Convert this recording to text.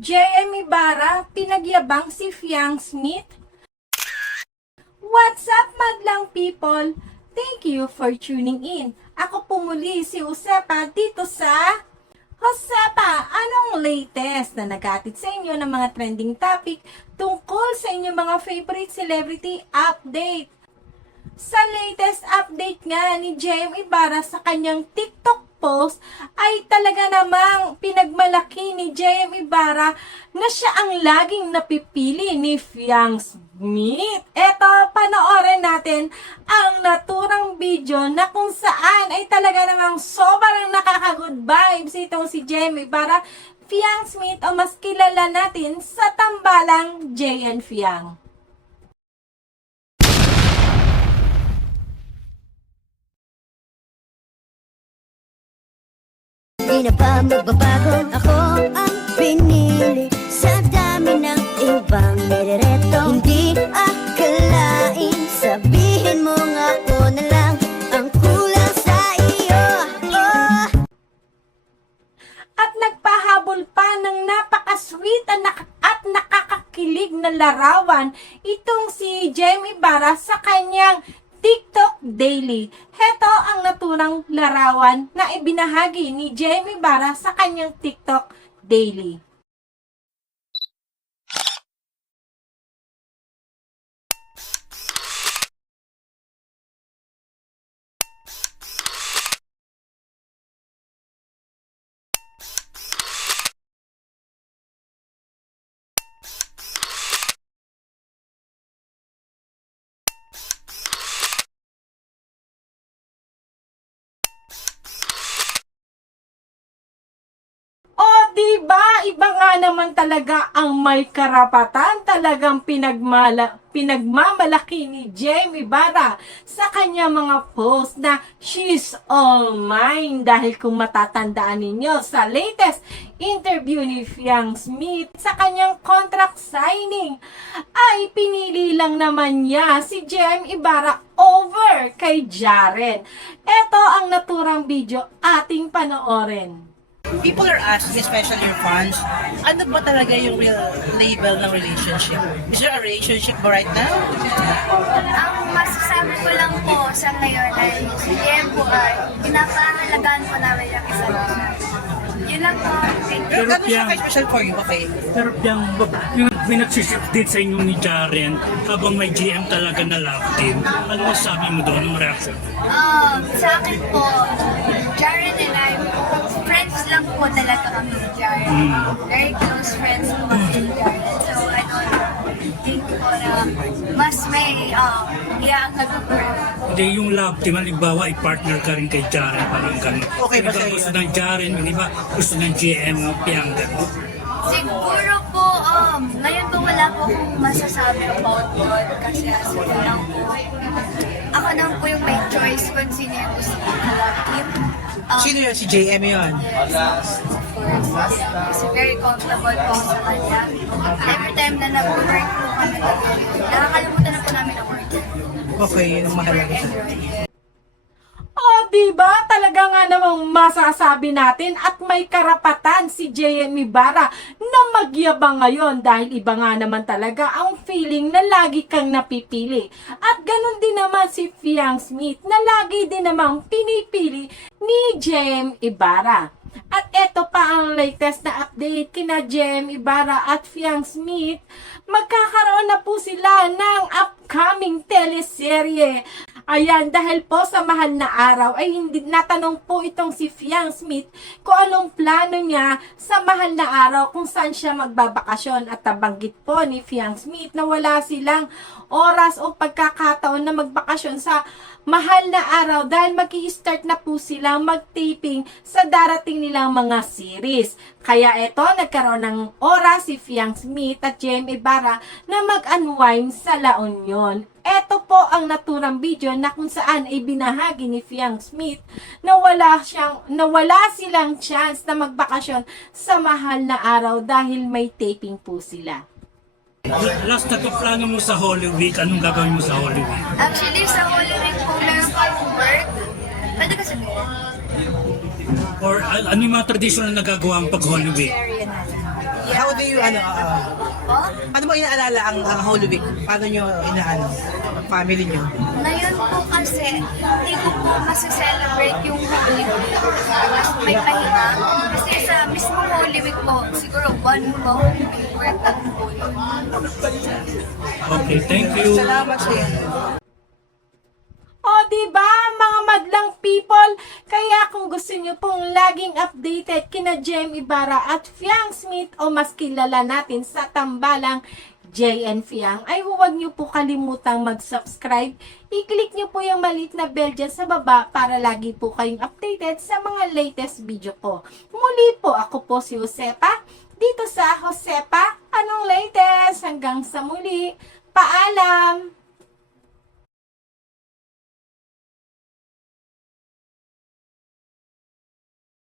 J.M. Ibarra, pinagyabang si Fiang Smith. What's up, madlang people? Thank you for tuning in. Ako po muli si Josepa dito sa Josepa, anong latest na nagatid sa inyo ng mga trending topic tungkol sa inyong mga favorite celebrity update? Sa latest update nga ni JM Ibarra sa kanyang TikTok post ay talaga namang pinagmalaki ni JM Ibarra na siya ang laging napipili ni Fiang Smith. Eto, panoorin natin ang naturang video na kung saan ay talaga namang sobrang nakaka-good vibes itong si JM Ibarra, Fiang Smith o mas kilala natin sa tambalang JN Fiang. Di na ba magbabago? Ako ang pinili Sa dami ng ibang nirereto Hindi akalain Sabihin mo nga ako na lang Ang kulang sa iyo oh. at nagpahabol pa ng napaka-sweet at, nak- at nakakakilig na larawan itong si Jamie Ibarra sa kanyang TikTok Daily. Heto ang naturang larawan na ibinahagi ni Jamie Ibarra sa kanyang TikTok Daily. O, di ba? Iba nga naman talaga ang may karapatan talagang pinagmala, pinagmamalaki ni Jamie Ibarra sa kanya mga post na she's all mine dahil kung matatandaan ninyo sa latest interview ni Fiang Smith sa kanyang contract signing ay pinili lang naman niya si Jem Ibarra over kay Jaren. Ito ang naturang video ating panoorin. People are asking, especially your fans, ano ba talaga yung real label ng relationship? Is there a relationship ba right now? Ang masasabi ko lang po sa ngayon ay Jem po ay pinapahalagaan po namin yung isa't isa. Yun lang po. Thank you. Pero Pero ano siya Piang- ka-special for you? Okay. Pero yung, yung pinagsisip din sa inyo ni Jaren habang may GM talaga na love team, ano masabi mo doon, ang reaction? Um, sa akin po, Jaren and I, friends lang po talaga kami ni Jaren. Very close friends po kami ni Jaren. So, I don't think po na mas may um, iaangkat po po. Hindi yung love team, halimbawa, i-partner ka rin kay Jaren, parang ganun. Okay ba sa'yo gusto ng Jaren, yung iba gusto ng GM, ng Piang, ganun. Siguro po, um, ngayon wala po akong masasabi about God kasi as of lang po, ako naman po yung may choice kung sino yung gusto ko team. Um, Sino yun? Si JM yun? Yes, of course. Kasi very comfortable po ako sa kanya. Every time na nag-work po kami nakakalimutan na po namin ang work. Okay, yun ang mahalaga. Talaga nga namang masasabi natin at may karapatan si JM Ibarra na magyabang ngayon dahil iba nga naman talaga ang feeling na lagi kang napipili. At ganun din naman si Fiang Smith na lagi din namang pinipili ni JM Ibarra. At eto pa ang latest na update kina Jem Ibarra at Fiang Smith. Magkakaroon na po sila ng upcoming teleserye. Ayan, dahil po sa mahal na araw ay hindi natanong po itong si Fiang Smith kung anong plano niya sa mahal na araw kung saan siya magbabakasyon at nabanggit po ni Fiang Smith na wala silang oras o pagkakataon na magbakasyon sa mahal na araw dahil mag start na po silang mag-taping sa darating nilang mga series. Kaya eto, nagkaroon ng oras si Fiang Smith at Jem Ibarra na mag-unwind sa La Union. Eto po ang naturang video na kung saan ay binahagi ni Fiang Smith na wala, siyang, na wala silang chance na magbakasyon sa mahal na araw dahil may taping po sila. Last na to, plano mo sa Holy Week, anong gagawin mo sa Holy Week? Actually, sa Holy Week po, meron po akong work. Pwede ka sabihin? Or uh, ano yung mga traditional na nagagawa ang pag Holy Week? Na lang. How do you, ano, Po? paano mo inaalala ang ang Holy Week? Paano nyo inaano? Family nyo? Ngayon po kasi, hindi ko po masaselebrate yung Holy Week. Tapos may pahinga. Kasi sa mismo Holy Week po, siguro one po, worth at po yun. Okay, thank you. Salamat sa'yo. O, di ba, mga madlang people? Kaya kung gusto nyo pong laging updated kina Jem Ibarra at Fiang Smith o mas kilala natin sa tambalang JN Fiang, ay huwag nyo po kalimutang mag-subscribe. I-click nyo po yung maliit na bell dyan sa baba para lagi po kayong updated sa mga latest video ko. Muli po, ako po si Josepa. Dito sa Josepa, anong latest? Hanggang sa muli. Paalam!